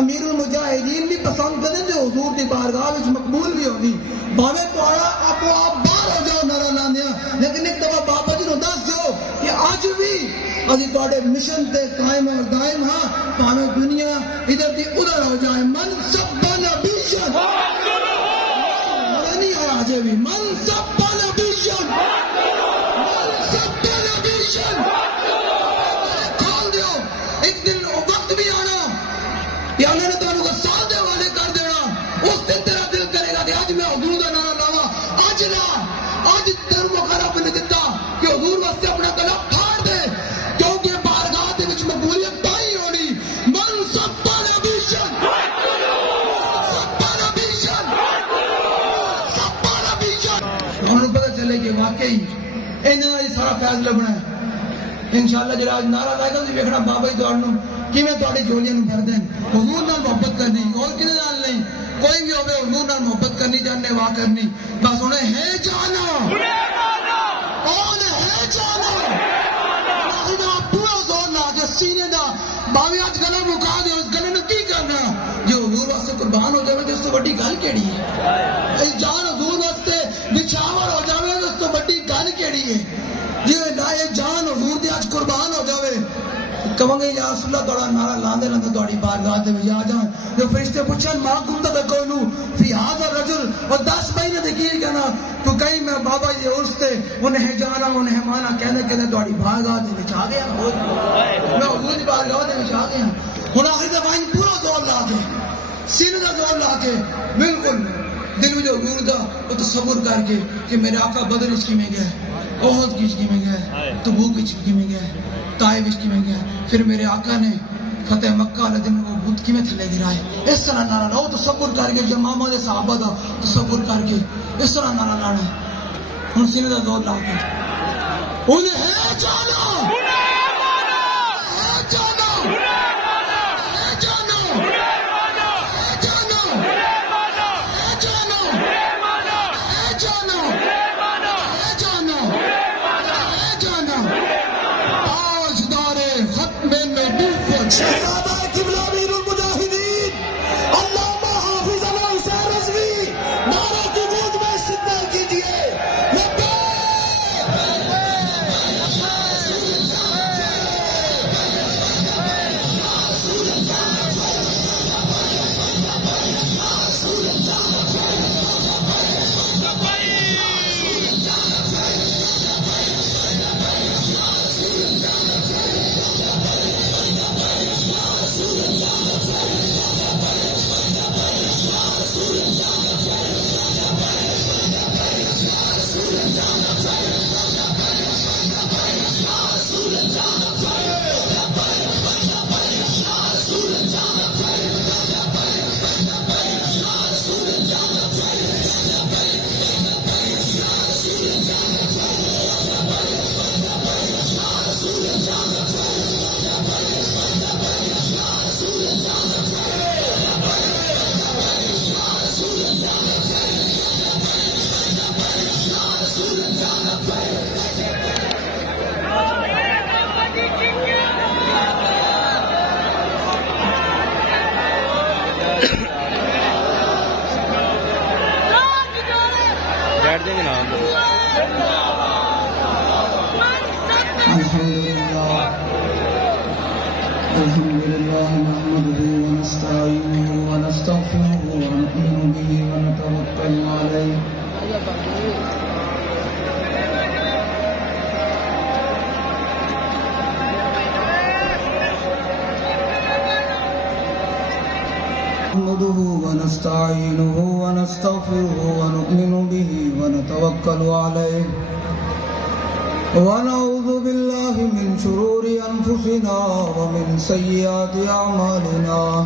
امیر المجاہدین بھی پسند کریں جو حضور کی بارگاہ وچ مقبول بھی ہوگی بھاوے تہاڈا آپ باہر ہو جاؤ نعرہ لاندیاں لیکن ایک دفعہ بابا جی نو دس دیو کہ اج بھی اسی تہاڈے مشن تے قائم اور دائم ہاں بھاوے دنیا ادھر دی ادھر ہو جائے من سب نبیشن نہیں ہے اجے بھی من سب نبیشن من سب نبیشن کھول دیو ایک دن وقت بھی آنا کہ اللہ نے تمہیں غسان دے والے کر دینا اس دن تیرا دل کرے گا کہ آج میں حضور کا نعرہ لاوا آج لا آج تیرے موقع رب نے دیتا کہ حضور واسطے اپنا گلا پھاڑ دے کیونکہ بارگاہ دے وچ مقبولیت تائی ہونی من سب نبیشن سب نبیشن سب نبیشن ہمیں پتہ چلے کہ واقعی انہاں یہ سارا فیض لبنا ہے انشاءاللہ جڑا آج نعرہ لائے گا ویکھنا بابا جی تہاڈوں کیویں تہاڈی جوڑیاں نوں بھر دین حضور نال محبت کرنی اور کسے نال نہیں کوئی بھی ہوے حضور نال محبت کرنی جاننے وا کرنی بس انہیں ہے جانا انہیں ہے جانا انہیں پورا زور لا کے سینے دا باوی آج گلا مکا دے اس گلے نوں کی کرنا جو حضور واسطے قربان ہو جاوے اس تو بڑی گل کیڑی ہے اس جان حضور واسطے نچھاور ہو جاوے اس تو بڑی گل کیڑی ہے جی لائے جان حضور دے آج قربان ہو جاوے کہوں گے یا رسول اللہ تھوڑا نعرہ لاندے لاندے تھوڑی بارگاہ دے وچ آ جان جو فرشتے پوچھن ماں کم تکونو فی ھذا الرجل اور 10 مہینے دے کی کہنا تو کہیں میں بابا جی اس تے انہیں جانا انہیں مانا کہنے کہنے تھوڑی بارگاہ دے وچ آ گیا میں حضور دی بارگاہ دے وچ آ گیا ہن آخری دفعہ پورا زور لا کے سینے دا زور لا کے بالکل دل میں جو حضور دا وہ تصور کر کے کہ میرے آقا بدر اس کی میں گیا احد کی میں گیا تبوک کی میں گیا طائف کی میں گیا پھر میرے آقا نے فتح مکہ والے دن وہ بت کی میں تھلے گرائے اس طرح نعرہ لاؤ تصور کر کے جو ماما دے صحابہ دا تصور کر کے اس طرح نعرہ لانا ہن سینے دا زور لا کے انہیں ہے جانا ہے جانا شہزادہ قبلہ امیر المجاہدین علامہ حافظ علی حسین رضوی نعرہ کی گونج میں استقبال کیجیے الحمد لله نحمده ونستعينه ونستغفره ونؤمن به ونتوكل عليه نحمده ونستعينه ونستغفره ونؤمن به ونتوكل عليه ونعوذ بالله من شرور أنفسنا ومن سيئات أعمالنا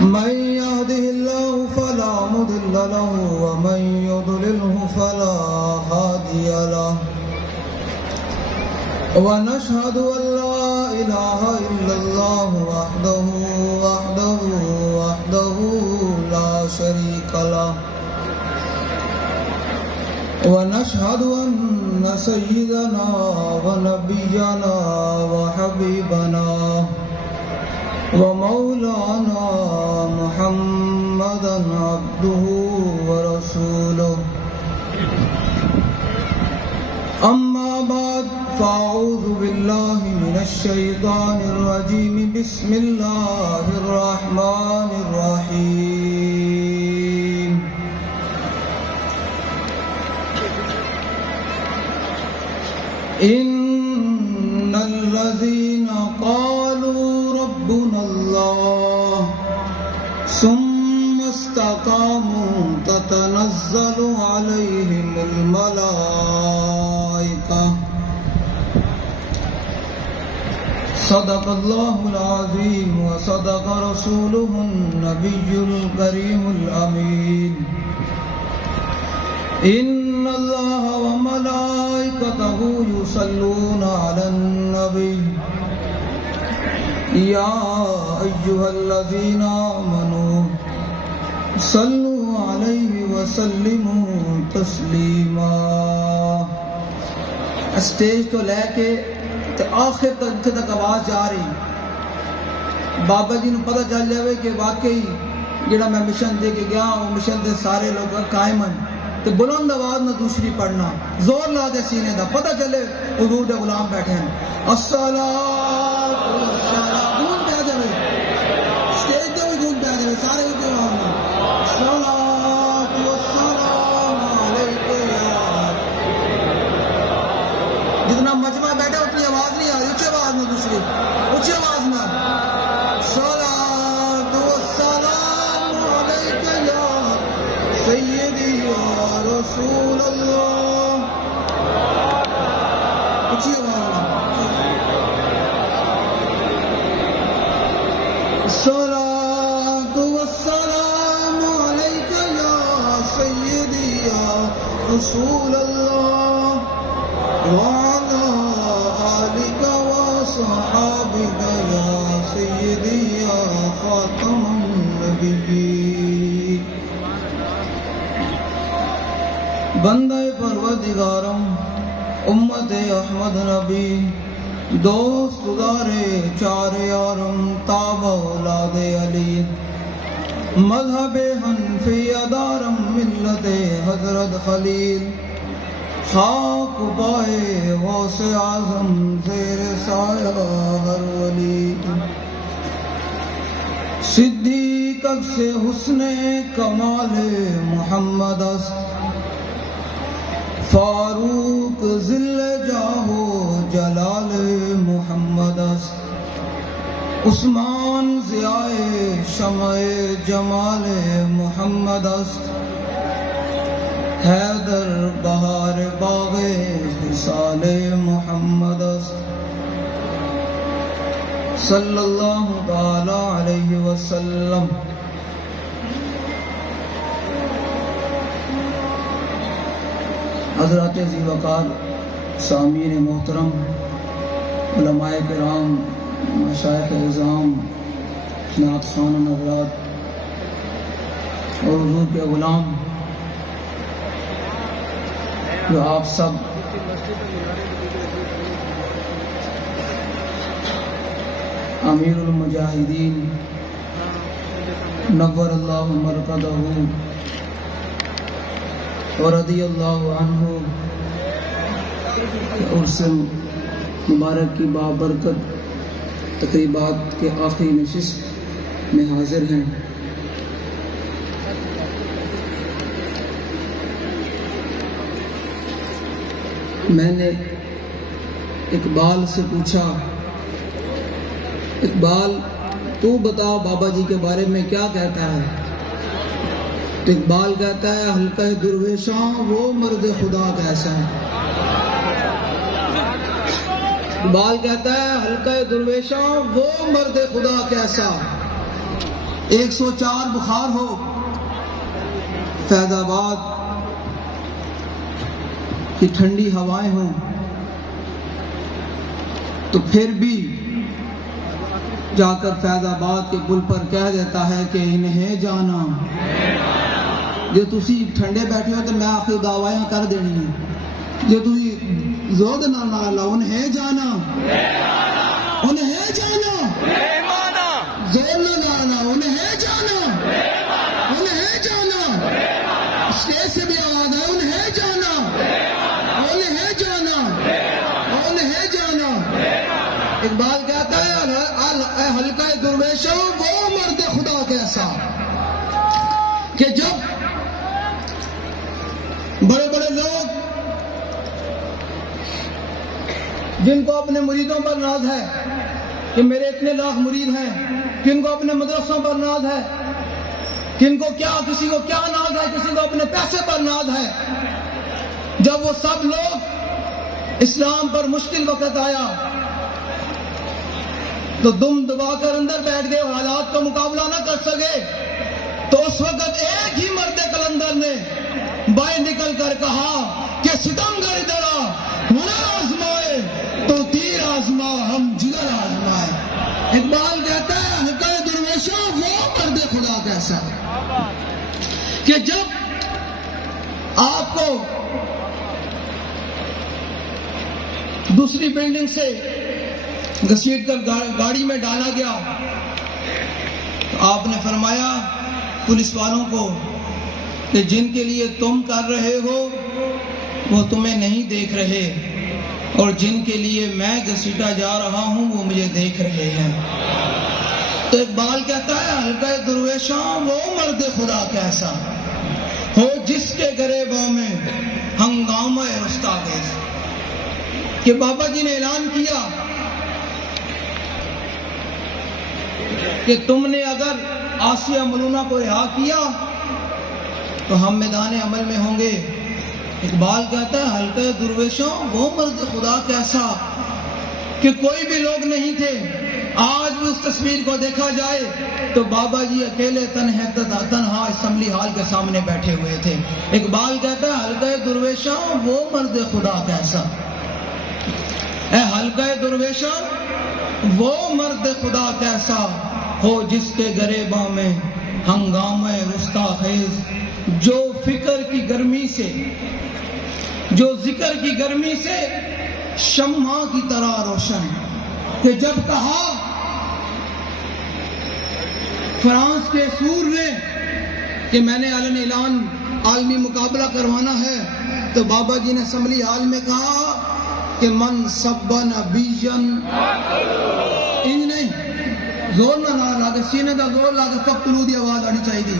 من يهده الله فلا مضل له ومن يضلله فلا هادي له ونشهد أن لا إله إلا الله وحده لا شريك له ونشهد أن سيدنا ونبينا وحبيبنا ومولانا عبده ورسوله أما بعد فأعوذ بالله من الشيطان الرجيم بسم الله الرحمن الرحيم إن الذين قالوا ربنا الله ثم استقاموا تتنزل عليهم الملائكة صدق الله العظيم وصدق رسوله النبي الكريم الأمين إن الله وملائكته يصلون على النبي يا أيها الذين آمنوا صلوا عليه وسلموا تسلیما. اسٹیج تو لے کے آخر تک آواز جا رہی. بابا جی نو پتہ چل جائے کہ واقعی جڑا میں مشن دے کے گیا وہ مشن دے سارے لوگ قائم ہیں تو بلند آواز نہ دوسری پڑھنا زور لا دے سینے دا پتہ چلے حضور دے غلام بیٹھے ہیں. الصلاۃ والسلام گونج پہ جائے اسٹیج تے بھی گونج پہ جائے سارے اٹھے آواز میں الصلاۃ والسلام علیک یا جتنا مجمع بیٹھے اتنی آواز نہیں آ رہی. اونچی آواز میں دوسری اونچی آواز میں الصلاۃ والسلام علیک یا سیدی یا رسول اللہ. اونچی آواز میں الصلاۃ والسلام علیک یا سیدی یا رسول اللہ وعلی آلک وصحابک یا سیدی یا خاتم النبیین. بندہ پروردگارم امت احمد نبی دوست دارے چار یارم تاب اولاد علی مذہب حنفی دارم ملت حضرت خلیل خاک پائے غوث اعظم زیر سایہ ہر ولی. صدیق سے حسن کمال محمد است فاروق ذل جاہو جلال محمد است. عثمان ضیاء شمع جمال محمد است حیدر بہار باغ خصال محمد است صلی اللہ تعالی علیہ وسلم. حضرات ذی وقار سامعین محترم علماء کرام مشائخ اعظام نعت خوانان حضرات اور حضور کے غلام جو آپ سب امیر المجاہدین نور اللہ مرقدہ ورضی اللہ عنہ عرس مبارک کی بابرکت تقریبات کے آخری نشست میں حاضر ہیں. میں نے اقبال سے پوچھا اقبال تو بتا بابا جی کے بارے میں کیا کہتا ہے. اقبال کہتا ہے حلقہ درویشاں وہ مرد خدا کیسا ہے. اقبال کہتا ہے حلقہ درویشاں وہ مرد خدا کیسا. 104 بخار ہو فیض آباد کی ٹھنڈی ہوائیں ہوں تو پھر بھی جا کر فیض آباد کے پل پر کہہ دیتا ہے کہ انہیں جانا. جو تسی ٹھنڈے بیٹھے ہو تو میں آخر دعوائیں کر دینی ہیں. جو تسی زود نہ لا انہیں جانا انہیں جانا زود نہ لانا انہیں جانا انہیں جانا جن کو اپنے مریدوں پر ناز ہے کہ میرے اتنے لاکھ مرید ہیں، کن کو اپنے مدرسوں پر ناز ہے، کن کو کیا، کسی کو کیا ناز ہے، کسی کو اپنے پیسے پر ناز ہے. جب وہ سب لوگ اسلام پر مشکل وقت آیا تو دم دبا کر اندر بیٹھ گئے، حالات کا مقابلہ نہ کر سکے. تو اس وقت ایک ہی مرد کلندر نے باہر نکل کر کہا کہ ستمگر ادھر آ، ہنر آزمائے تو تیر آزما، ہم جگر آزمائے. اقبال کہتا ہے حلقہ درویشوں وہ مرد خدا کیسا کہ جب آپ کو دوسری بلڈنگ سے گھسیٹ کر گاڑی میں ڈالا گیا تو آپ نے فرمایا پولیس والوں کو کہ جن کے لیے تم کر رہے ہو وہ تمہیں نہیں دیکھ رہے، اور جن کے لیے میں گھسیٹا جا رہا ہوں وہ مجھے دیکھ رہے ہیں. تو اقبال کہتا ہے حلقہ درویشاں وہ مرد خدا کیسا ہو جس کے گریباں میں ہنگامہ رستا گیز. کہ بابا جی نے اعلان کیا کہ تم نے اگر آسیہ ملونہ کو رہا کیا تو ہم میدان عمل میں ہوں گے. اقبال کہتا ہے حلقہ درویشوں وہ مرد خدا کیسا کہ کوئی بھی لوگ نہیں تھے. آج بھی اس تصویر کو دیکھا جائے تو بابا جی اکیلے تنہا اسمبلی ہال کے سامنے بیٹھے ہوئے تھے. اقبال کہتا ہے حلقہ درویشوں وہ مرد خدا کیسا. اے حلقہ درویشوں وہ مرد خدا کیسا ہو جس کے گریباں میں ہنگامہ رستا خیز، جو فکر کی گرمی سے، جو ذکر کی گرمی سے شمع کی طرح روشن. کہ جب کہا فرانس کے سور نے کہ میں نے علن اعلان عالمی مقابلہ کروانا ہے تو بابا جی نے اسمبلی ہال میں کہا کہ من سبن بیجن، انج نہیں زور نہ لاگے، سینے کا زور لاگے سب طلوع دی آواز آنی چاہیے.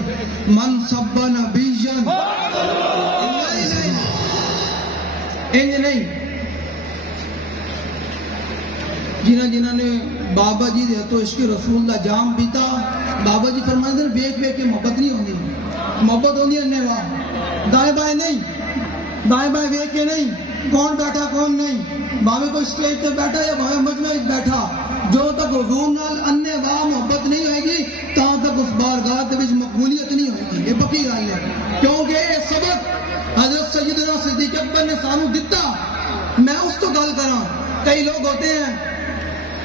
من سبن بیجن، انج نہیں. جنہ نے بابا جی دے تو عشق رسول اللہ جام پیتا، بابا جی فرمائے دے بیک بیک کے محبت نہیں ہوندی، محبت ہوندی ہے واہ دائیں بائیں نہیں، دائیں بائیں بیک کے نہیں، کون بیٹھا کون نہیں، بھاوے کوئی اسٹیج پہ بیٹھا یا بھاوے مجمع بیٹھا، جو تک حضور نال انے واہ محبت نہیں ہوئے گی تاں تک اس بارگاہ دے وچ مقبولیت نہیں ہوئے گی. یہ پکی گل ہے کیونکہ یہ سبق حضرت سیدنا صدیق اکبر نے سانو دتا. میں اس تو گل کراں، کئی لوگ ہوتے ہیں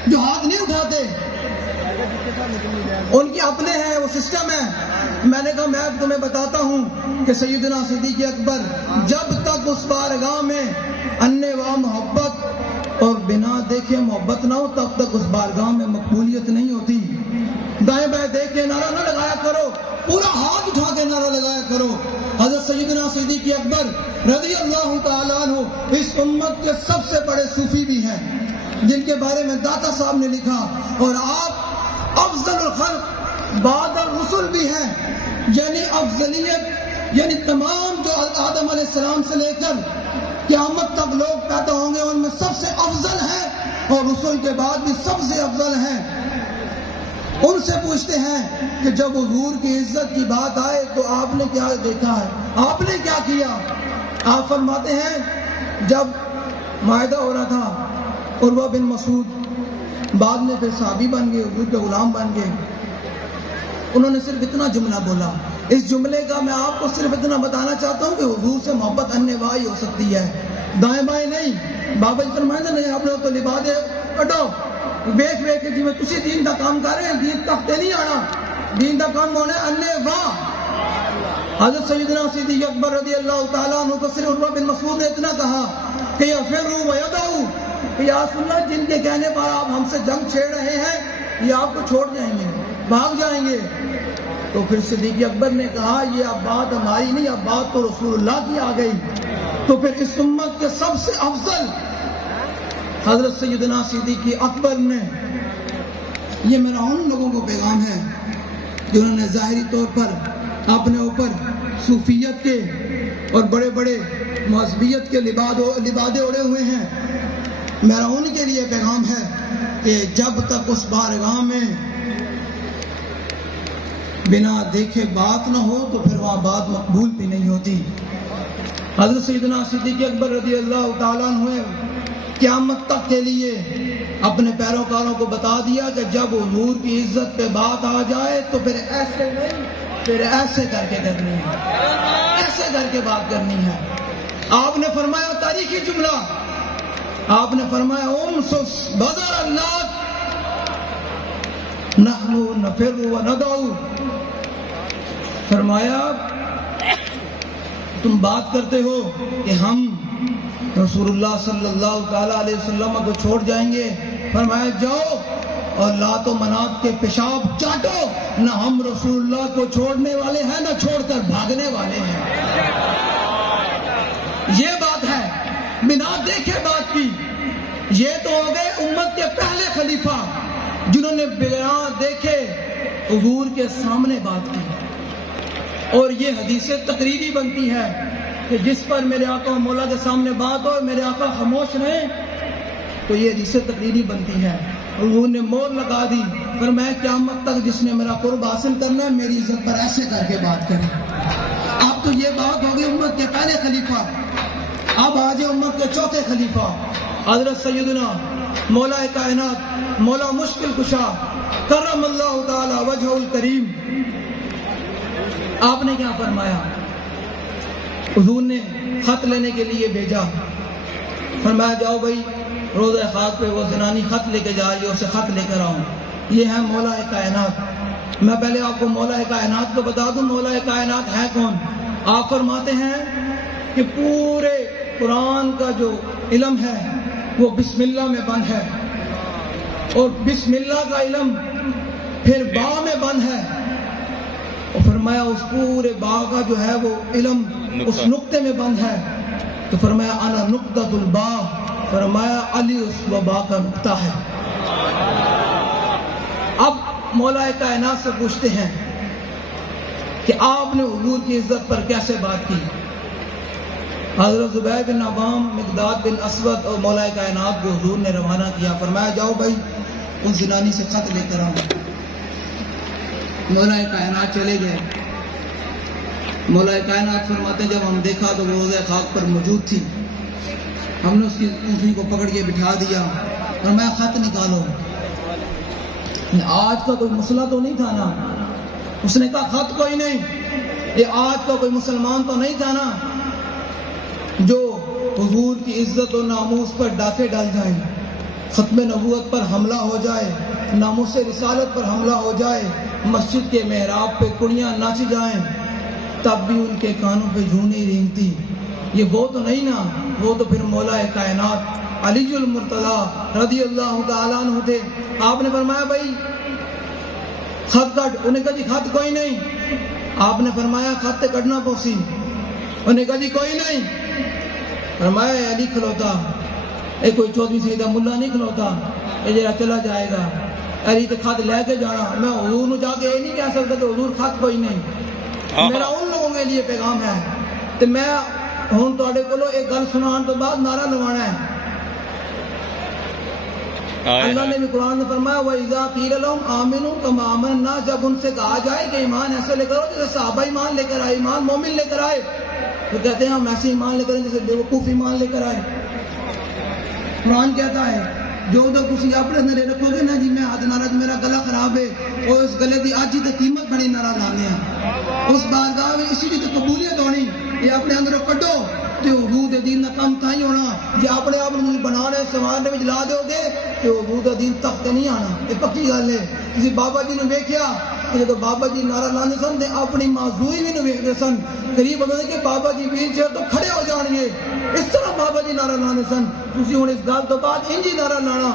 جو ہاتھ نہیں اٹھاتے، ان کی اپنے ہیں، وہ سسٹم ہے. میں نے کہا میں تمہیں بتاتا ہوں کہ سیدنا صدیق اکبر جب تک اس بارگاہ میں انے واہ محبت اور بنا دیکھے محبت نہ ہو تب تک اس بارگاہ میں مقبولیت نہیں ہوتی. دائیں بائیں دیکھ کے نعرہ نہ لگایا کرو، پورا ہاتھ اٹھا کے نعرہ لگایا کرو. حضرت سیدنا صدیق اکبر رضی اللہ تعالیٰ عنہ اس امت کے سب سے بڑے صوفی بھی ہیں، جن کے بارے میں داتا صاحب نے لکھا، اور آپ افضل الخلق بعد الرسل بھی ہیں. یعنی افضلیت، یعنی تمام جو آدم علیہ السلام سے لے کر قیامت تک لوگ پیدا ہوں گے ان میں سب سے افضل ہیں، اور رسول کے بعد بھی سب سے افضل ہیں. ان سے پوچھتے ہیں کہ جب حضور کی عزت کی بات آئے تو آپ نے کیا دیکھا ہے، آپ نے کیا کیا؟ آپ فرماتے ہیں جب معاہدہ ہو رہا تھا عروہ بن مسعود بعد میں پھر صحابی بن گئے، حضور کے غلام بن گئے، انہوں نے صرف اتنا جملہ بولا. اس جملے کا میں آپ کو صرف اتنا بتانا چاہتا ہوں کہ حضور سے محبت انے واہی ہو سکتی ہے، دائیں بائیں نہیں. بابا جی فرمائیں نہیں آپ لوگ تو لبادے کٹو ویک ویک کے جی میں تسی دین دا کام کر رہے ہیں، دین تک تے نہیں آنا، دین دا کام ہونا ہے انے واہ. حضرت سیدنا صدیق اکبر رضی اللہ تعالیٰ عنہ کو صرف عروہ بن مسعود نے اتنا کہا کہ یفروا ویدعوا، یا رسول اللہ جن کے کہنے پر آپ ہم سے جنگ چھیڑ رہے ہیں یہ آپ کو چھوڑ جائیں گے، بھاگ جائیں گے. تو پھر صدیق اکبر نے کہا یہ اب بات ہماری نہیں، اب بات تو رسول اللہ کی آ گئی. تو پھر اس امت کے سب سے افضل حضرت سیدنا صدیق اکبر نے، یہ میرا ان لوگوں کو پیغام ہے جنہوں نے ظاہری طور پر اپنے اوپر صوفیت کے اور بڑے بڑے مذہبیت کے لبادے اوڑے ہوئے ہیں، میرا ان کے لیے پیغام ہے کہ جب تک اس بارگاہ میں بنا دیکھے بات نہ ہو تو پھر وہاں بات مقبول بھی نہیں ہوتی۔ حضرت سیدنا صدیق اکبر رضی اللہ تعالیٰ عنہ قیامت تک کے لیے اپنے پیروکاروں کو بتا دیا کہ جب حضور کی عزت پہ بات آ جائے تو پھر ایسے نہیں، پھر ایسے کر کے کرنی ہے، ایسے کر کے بات کرنی ہے۔ آپ نے فرمایا تاریخی جملہ، آپ نے فرمایا امسس بدر اللہ نحن نفر و ندعو، فرمایا تم بات کرتے ہو کہ ہم رسول اللہ صلی اللہ تعالیٰ علیہ وسلم کو چھوڑ جائیں گے، فرمایا جاؤ اور لات و منات کے پیشاب چاٹو، نہ ہم رسول اللہ کو چھوڑنے والے ہیں نہ چھوڑ کر بھاگنے والے ہیں۔ یہ بات ہے، بنا دیکھے بات کی۔ یہ تو ہو گئے امت کے پہلے خلیفہ جنہوں نے بنا دیکھے حضور کے سامنے بات کی، اور یہ حدیث تقریری بنتی ہے کہ جس پر میرے آقا و مولا کے سامنے بات ہو اور میرے آقا خاموش رہیں تو یہ حدیث تقریری بنتی ہے۔ حضور نے مور لگا دی، فرمایا قیامت تک جس نے میرا قرب حاصل کرنا ہے میری عزت پر ایسے کر کے بات کرے۔ اب تو یہ بات ہوگی امت کے پہلے خلیفہ، اب آج امت کے چوتھے خلیفہ حضرت سیدنا مولا کائنات مولا مشکل کشا کرم اللہ تعالی وجہ الکریم، آپ نے کیا فرمایا؟ حضور نے خط لینے کے لیے بھیجا، فرمایا جاؤ بھائی روضہ خاک پہ وہ زنانی خط لے کے جائیے، اسے خط لے کر آؤں۔ یہ ہے مولا کائنات۔ میں پہلے آپ کو مولا کائنات کو بتا دوں، مولا کائنات ہے کون؟ آپ فرماتے ہیں کہ پورے قرآن کا جو علم ہے وہ بسم اللہ میں بند ہے، اور بسم اللہ کا علم پھر با میں بند ہے، اور فرمایا اس پورے با کا جو ہے وہ علم اس نقطے میں بند ہے، تو فرمایا انا نقطۃ البا، فرمایا علی اس و با کا نقطہ ہے۔ اب مولا کائنات سے پوچھتے ہیں کہ آپ نے حضور کی عزت پر کیسے بات کی؟ حضرت زبیر بن عوام، مقداد بن اسود اور مولا کائنات کو حضور نے روانہ کیا، فرمایا جاؤ بھائی اس زنانی سے خط لے کر آؤ۔ مولا کائنات چلے گئے۔ مولا کائنات فرماتے ہیں جب ہم دیکھا تو وہ روضہ خاک پر موجود تھی، ہم نے اس کی اونٹنی کو پکڑ کے بٹھا دیا، فرمایا خط نکالو۔ آج کا کوئی مسئلہ تو نہیں تھا نا، اس نے کہا خط کوئی نہیں، یہ آج کا کوئی مسلمان تو نہیں تھا نا جو حضور کی عزت و ناموس پر ڈاکے ڈال جائیں، ختم نبوت پر حملہ ہو جائے، ناموس رسالت پر حملہ ہو جائے، مسجد کے محراب پہ کڑیاں ناچ جائیں، تب بھی ان کے کانوں پہ جوں نہیں رینگتی۔ یہ وہ تو نہیں نا، وہ تو پھر مولا کائنات علی المرتضی رضی اللہ تعالیٰ عنہ تھے۔ آپ نے فرمایا بھائی خط کٹ، انہیں کہا جی خط کوئی نہیں۔ آپ نے فرمایا خط کٹنا پوسی، انہیں کہا جی کوئی نہیں۔ فرمایا علی کھلوتا، کوئی 14ویں سیدہ ملا نہیں کھلوتا، یہ جرا چلا جائے گا، علی تو خط لے کے جانا۔ میں حضور نو جا کے یہ نہیں کہہ سکتا کہ حضور خط کوئی نہیں۔ میرا ان لوگوں کے لیے پیغام ہے کہ میں ہوں تواڈے کولو ایک گل سنان تو بعد نعرہ لگانا ہے۔ اللہ نے بھی قرآن میں فرمایا وَإِذَا قِيلَ لَهُمْ آمِنُوا كَمَا آمَنَ النَّاسُ، جب ان سے کہا جائے کہ ایمان ایسے لے کرو جیسے صحابہ ایمان لے کر آئے، ایمان مومن لے کر آئے، تو کہتے ہیں ہم ایسے ایمان لے کر آئے جیسے بیوقوف ایمان لے کر آئے۔ قرآن کہتا ہے جو تسی اپنے نعرے رکھو گے نا جی میں آج نعرہ میرا گلا خراب ہے اور اس گلے کی آج ہی تو قیمت بڑی نعرہ لانے ہیں، اس بارگاہ میں اسی کی تو قبولیت ہونی، یہ اپنے اندروں کڈو تو حضور دین کا کام تھا ہی ہونا۔ جی اپنے آپ بنانے سنوارنے میں لا دو گے تو حضور دین تک نہیں آنا، یہ پکی گل ہے۔ کسی بابا جی نے ویکھیا کہ جب بابا جی نعرہ لانے سن تے اپنی معذوری بھی ویکھتے سن، قریب ہوتے کہ بابا جی ویل چیئر تو کھڑے ہو جان گے، اس طرح بابا جی نعرہ لانے سن۔ تسی ہن اس گل تو بعد انجی نعرہ لانا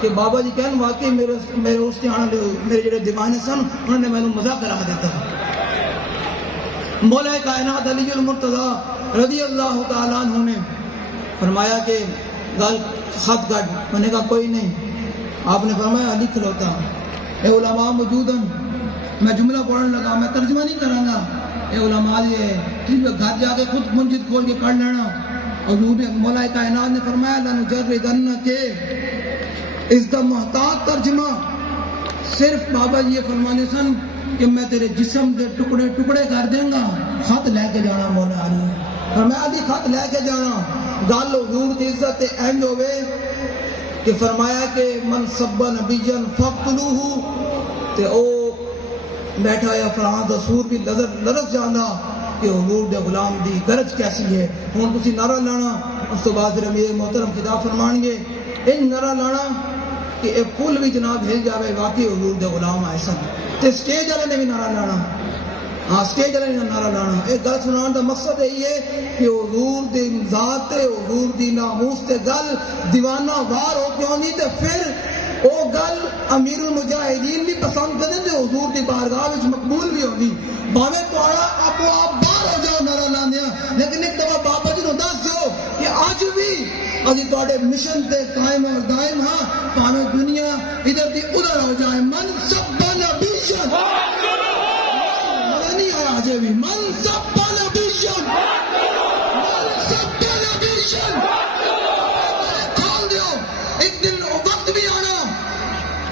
کہ بابا جی کہن واقعی میرے اس دھیان میرے جڑے دیوانے سن انہوں نے مینوں مزہ کرا دیتا۔ مولا کائنات علی المرتضی رضی اللہ تعالیٰ عنہ نے فرمایا کہ گل خط کٹ، میں نے کہا کوئی نہیں۔ آپ نے فرمایا علی کھلوتا، اے علماء موجود ہیں، میں جملہ پڑھنے لگا، میں ترجمہ نہیں کراں گا، اے علماء یہ گھر جا کے خود منجد کھول کے پڑھ لینا۔ حضور نے مولا کائنات نے فرمایا لنجردنک اس کا محتاط ترجمہ صرف بابا جی یہ فرمانے سن کہ میں تیرے جسم دے ٹکڑے ٹکڑے کر دیں گا، خط لے کے جانا مولا علی فرمایا دی خط لے کے جانا گل حضور دی عزت اینج ہوئے کہ فرمایا کہ من سب نبیجن فقتلوہ تے او بیٹھا یا فرحان رسول بھی لرز جانا کہ حضور دے غلام دی درج کیسی ہے. ہوں تسی نعرہ لانا اس تو بعد امیر محترم خطاب فرمان گے ان نعرہ لانا کہ اے پل بھی جناب ہل جاوے واقعی حضور دے غلام آئے سن تے سٹیج والے نے بھی نعرہ لانا، ہاں سٹیج والے نے نعرہ لانا. ایک گل سنان دا مقصد یہی ہے کہ حضور دی ذات تے حضور دی ناموس تے گل دیوانہ وار ہو کے آنی تے پھر او گل امیر المجاہدین بھی پسند کریں تے حضور دی بارگاہ وچ مقبول بھی ہونی. باویں تہاڈا آپ آپ باہر ہو جاؤ نعرہ لاندے لیکن ایک دفعہ بابا جی نو دس دیو کہ اج بھی اسی تہاڈے مشن تے قائم اور دائم ہاں پاویں دنیا ادھر دی ادھر ہو جائے. من سب نبیشن نہیں آیا اجے بھی من سب نبیشن من سب نبیشن کھول دیو. ایک دن وقت بھی آنا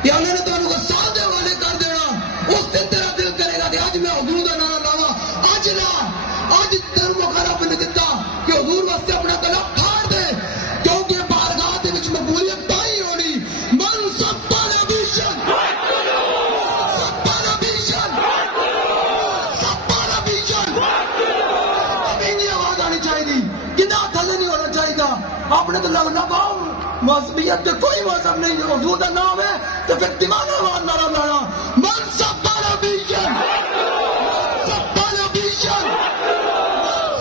کہ اللہ نے تمہیں غسال دے والے کر دینا، اس دن تیرا دل کرے گا کہ آج میں حضور دا نعرہ لاوا. آج لا آج تیرے موقع رب نے دتا کہ حضور واسطے اپنا گلا پھاڑ دے کیونکہ بارگاہ دے وچ مقبولیت تائی ہونی. من سب نبیشن سب نبیشن سب نبیشن ابھی نہیں آواز آنی چاہیے کتنا تھلے نہیں ہونا چاہیے اپنے تو لگاؤ مذہبیت کے کوئی مذہب نہیں ہے حضور کا نام ہے تو پھر دیوانہ وار نعرہ لانا. من سب نبیشن سب نبیشن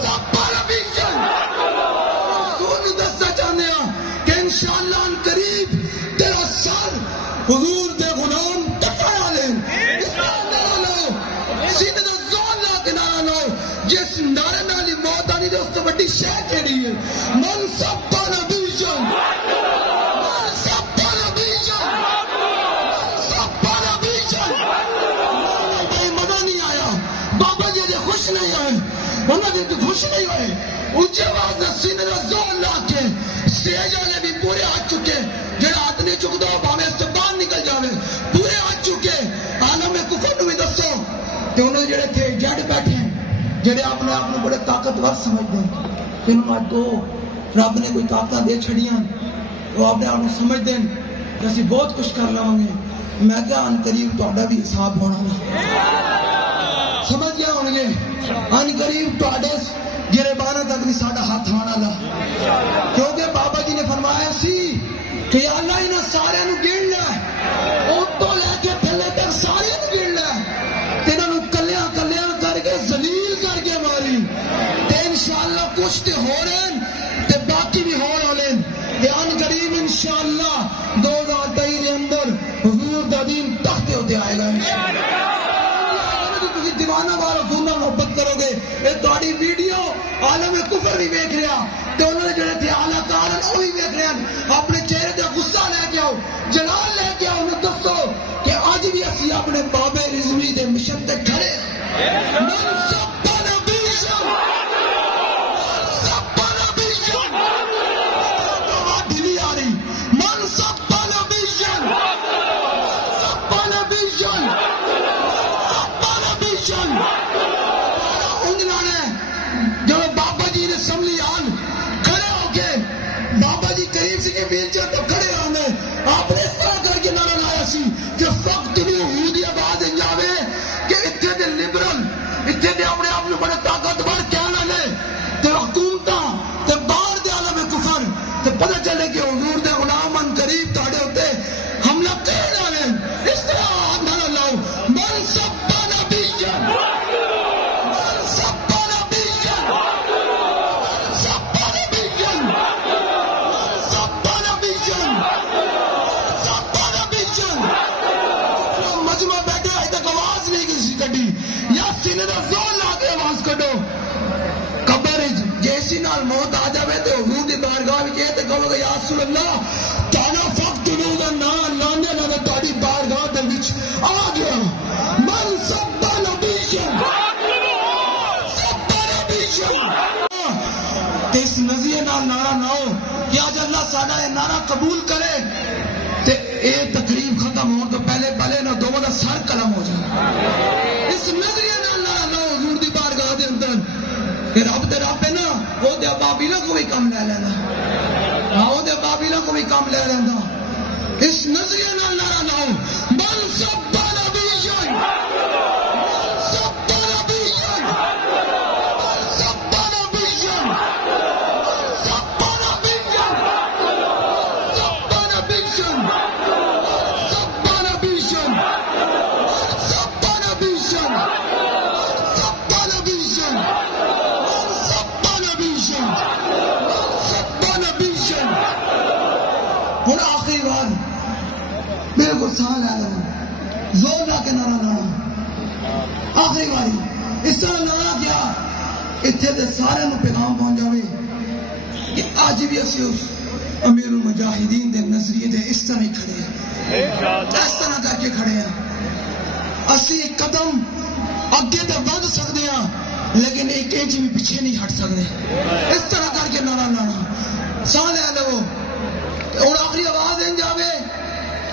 سب نبیشن حضور نے دسنا چاہتے ہیں کہ انشاءاللہ ان قریب تیرا سر حضور دے غلام ٹکایا لیں. اس کا نعرہ لو سینے دا زور لا کے نعرہ لو جس نعرے نالی موت آنی دے اس تو بڑی شے کیڑی ہے. من سب نبیشن خوش نہیں ہوئے اونچی آواز نہ سینے دا زور لا کے سٹیج والے بھی پورے آ چکے جڑا ہاتھ نہیں چکدا بھاویں اس سے باہر نکل جاوے پورے آ چکے. عالم کفر نو بھی دسو کہ انہوں جڑے تھے جڑ بیٹھے جڑے اپنے آپ کو بڑے طاقتور سمجھتے ہیں جنہوں آج کو رب نے کوئی طاقتاں دے چھڑیاں وہ اپنے آپ کو سمجھتے ہیں کہ اسی بہت کچھ کر لواں گے. میں کیا ان قریب تہاڈا بھی حساب ہونا نا سمجھ گیا ہوں گے ان قریب تہاڈے گریبانہ تک بھی ساڈا ہاتھ آنا لا کیونکہ بابا جی نے فرمایا سی کہ اللہ انہاں سارے نو گن لے اوتوں لے کے تھلے تک سارے نو گن لے تے انہاں نو کلیاں کلیاں کر کے ذلیل کر کے ماری تے انشاءاللہ کچھ تے ہو رہے تے باقی بھی ہون والے تے ان قریب انشاءاللہ 2023 دے اندر حضور دا دین تخت تے آئے گا انشاءاللہ. دیوانہ وار حضور نال محبت کرو گے یہ تہاڈی ویڈیو عالم کفر بھی ویکھ رہا تے انہوں نے جڑے تھے اعلیٰ کارن وہ بھی ویکھ رہے ہیں. اپنے چہرے تے غصہ لے کے آؤ جلال لے کے آؤ انہیں دسو کہ اج بھی اسی اپنے بابے رضوی دے مشن تے کھڑے من سب نبیشن سب نبیشن دلی آ رہی من سب نبیشن سب نبیشن جب بابا جی نے سملی آن کھڑے ہو کے بابا جی قریب سے ویل چیئر تو کھڑے ہونے آپ نے اس طرح کر کے نعرہ لایا سی کہ فقط نہیں دی آواز جاوے کہ اتنے دے لبرل اتنے دے اپنے آپ نے بڑے طاقتور کہنا لے تے حکومتاں تے باہر دے عالم کفر تے پتہ چلے کہ حضور دے غلام ان قریب تہاڈے ہوتے حملہ کرنے والے اس طرح نعرہ لاؤ من سب نبیشن جیسی نال موت آ جائے تو حضور دی بارگاہ وچ اے تے کہو گے یا رسول اللہ تانا فقط نو دا نام لانے نال تہاڈی بارگاہ دے وچ آ گیا. من سب نبیشن سب نبیشن تے اس نظریے نال نعرہ نہ ہو کہ آج اللہ ساڈا یہ نعرہ قبول کرے تے اے تقریب ختم ہونے تو پہلے پہلے نہ دونوں دا سر قلم ہو جائے. اس نظریے نال نعرہ نہ ہو حضور دی بارگاہ دے اندر کہ رب دے رب ہے نا وہ دے ابابیلا کو بھی کم لے لینا. ہاں وہ دے ابابیلا کو بھی کم لے لینا. اس نظریے نال نعرہ نہ ہو من سب نبیًا سال آ رہا زور لا کے نعرہ لانا آخری باری اس طرح نعرہ کیا اتنے دے سارے نو پیغام پہنچ جاوے کہ آج بھی اسی اس امیر المجاہدین دے نظریے دے اس طرح ہی کھڑے ہیں اس طرح کر کے کھڑے ہیں. اسی ایک قدم اگے تے بڑھ سکتے ہیں لیکن ایک انچ بھی پیچھے نہیں ہٹ سکتے. اس طرح کر کے نعرہ لانا سال لے لو اور آخری آواز دین جاوے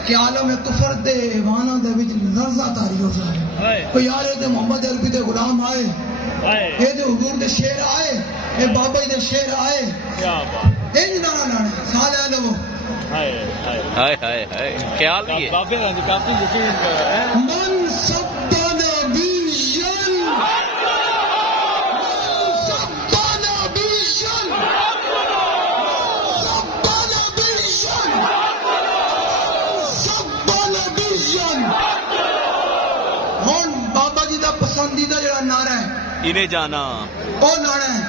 کہ عالم کفر دے ایواناں دے وچ لرزہ طاری ہو جائے. کوئی آلے دے محمد عربی دے غلام آئے اے دے حضور دے شیر آئے اے بابا دے شیر آئے اے نعرہ لانا سال لے لو ہائے ہائے ہائے خیال یہ من سب پسندیدہ جڑا نعرہ ہے انہیں جانا وہ لانا ہے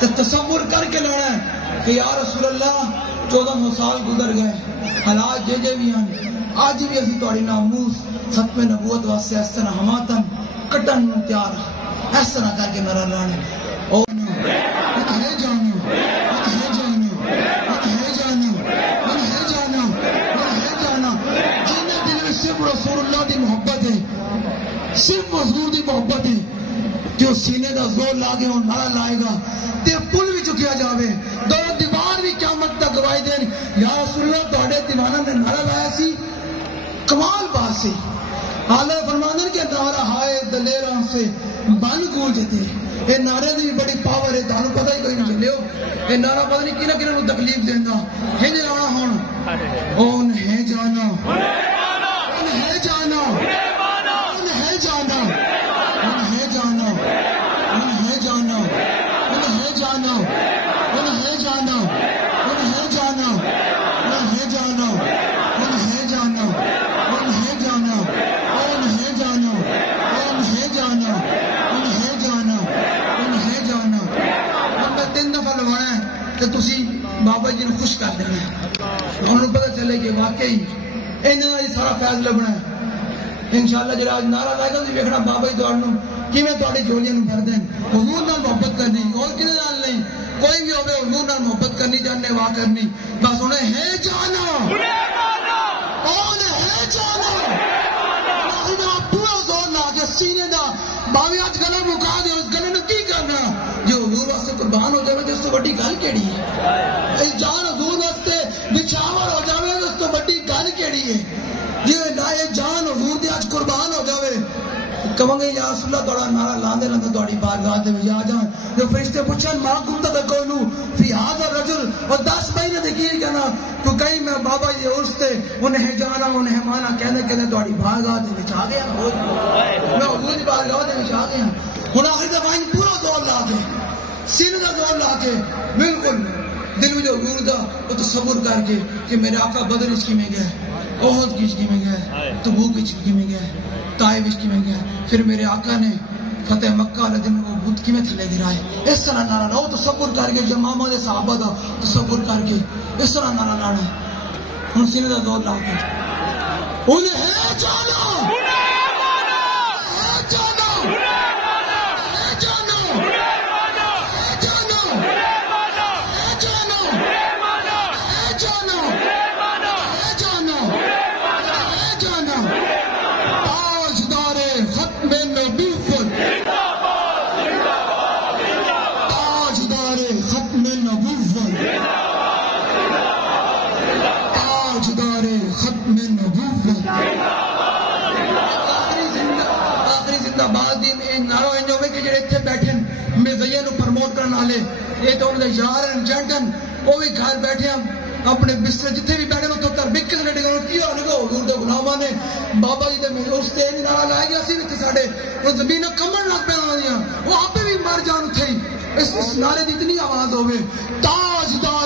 تو تصور کر کے لانا ہے کہ یا رسول اللہ 1400 سال گزر گئے حالات جے بھی ہیں آج بھی اسی تھوڑی ناموس ختم نبوت واسطے اس طرح ہماتن کٹن تیار اس طرح کر کے نعرہ لانا ہے. اور ہے جانا ہے جانا ہے جانا ہے جانا ہے جانا جن دل میں صرف رسول اللہ دی محبت ہے صرف حضور دی محبت ہے جو سینے دا زور لاگے اور نعرہ لائے گا تے پل بھی چکیا جاوے دو دیوار بھی قیامت تک گواہی دین یا رسول اللہ تہاڈے دیوانہ نے نعرہ لایا سی کمال بات سی. حالہ فرمانے کہ نعرہ ہائے دلیراں سے بن گونجتے اے نعرے دی بڑی پاور ہے تانوں پتہ ہی کوئی نہیں چلے ہو اے نعرہ پتہ نہیں کنا کنا نو تکلیف دیندا ہے جانا ہن اون ہے جانا اون ہے جانا بابا جی نے خوش کر دینا انہوں پتہ چلے کہ واقعی انہوں نے سارا فیض لبنا ہے. انشاءاللہ جڑا آج نعرہ لائے گا تو دیکھنا بابا جی دوڑنوں کی میں توڑی جولیاں بھر دیں حضور نال محبت کرنی اور کنے نال نہیں کوئی بھی ہوئے حضور نال محبت کرنی جاننے واہ کرنی بس انہیں ہے جانا انہیں ہے جانا پورا زور لا کے سینے دا باوی آج گلہ مکا دے اس گلے نے کی کرنا جو حضور واسطے قربان ہو جائے جس تو بڑی گل کیڑی ہے اس جان حضور واسطے بچھاور ہو جائے اس تو بڑی گل کیڑی ہے جی لائے جان حضور دی آج قربان ہو جاوے کہوں گے یا رسول اللہ توڑا نعرہ لاندے لاندے توڑی بارگاہ دے میں جا جائیں جو فرشتے پوچھیں ماں کمتا تکونو فی هذا الرجل اور 10 مہینے دیکھیے کہنا تو کہیں میں بابا جی ارستے انہیں جانا انہیں مانا کہنے توڑی بارگاہ دے میں جا گیا میں حضور دی بارگاہ دے میں جا گیا ہن آخری دفعہ پورا زور لا کے سینے کا زور لا کے بالکل دل میں جو حضور دا وہ تصور کر کے کہ میرے آقا بدر عشقی میں گیا احد کی عشقی میں گیا تبوک کی عشقی میں گیا طائف عشقی میں گیا پھر میرے آقا نے فتح مکہ والے دن وہ بدھ کی میں تھلے گرائے اس طرح نعرہ لاؤ تصور کر کے جب ماما دے صحابہ دا تصور کر کے اس طرح نعرہ لانا ہے ہن سینے دا زور لا کے انہیں ہے جانا زندہباد دی نعرہ انج ہوئے کہ جڑے اتنے بیٹھے مرزیا نو پرموٹ کرنے والے یہ تو انہوں نے یار ہیں جنٹن وہ بھی گھر بیٹھے اپنے بستر جتنے بھی بیٹھے اتوں تربک کس نے ڈگا کیا حضور دے غلاماں نے بابا جی دے اس تے نعرہ لایا گیا اسی بھی ساڈے وہ زمین کمن لگ پہ وہ آپ بھی مر جان اتھے اس نعرے دی اتنی آواز ہوئے تاجدار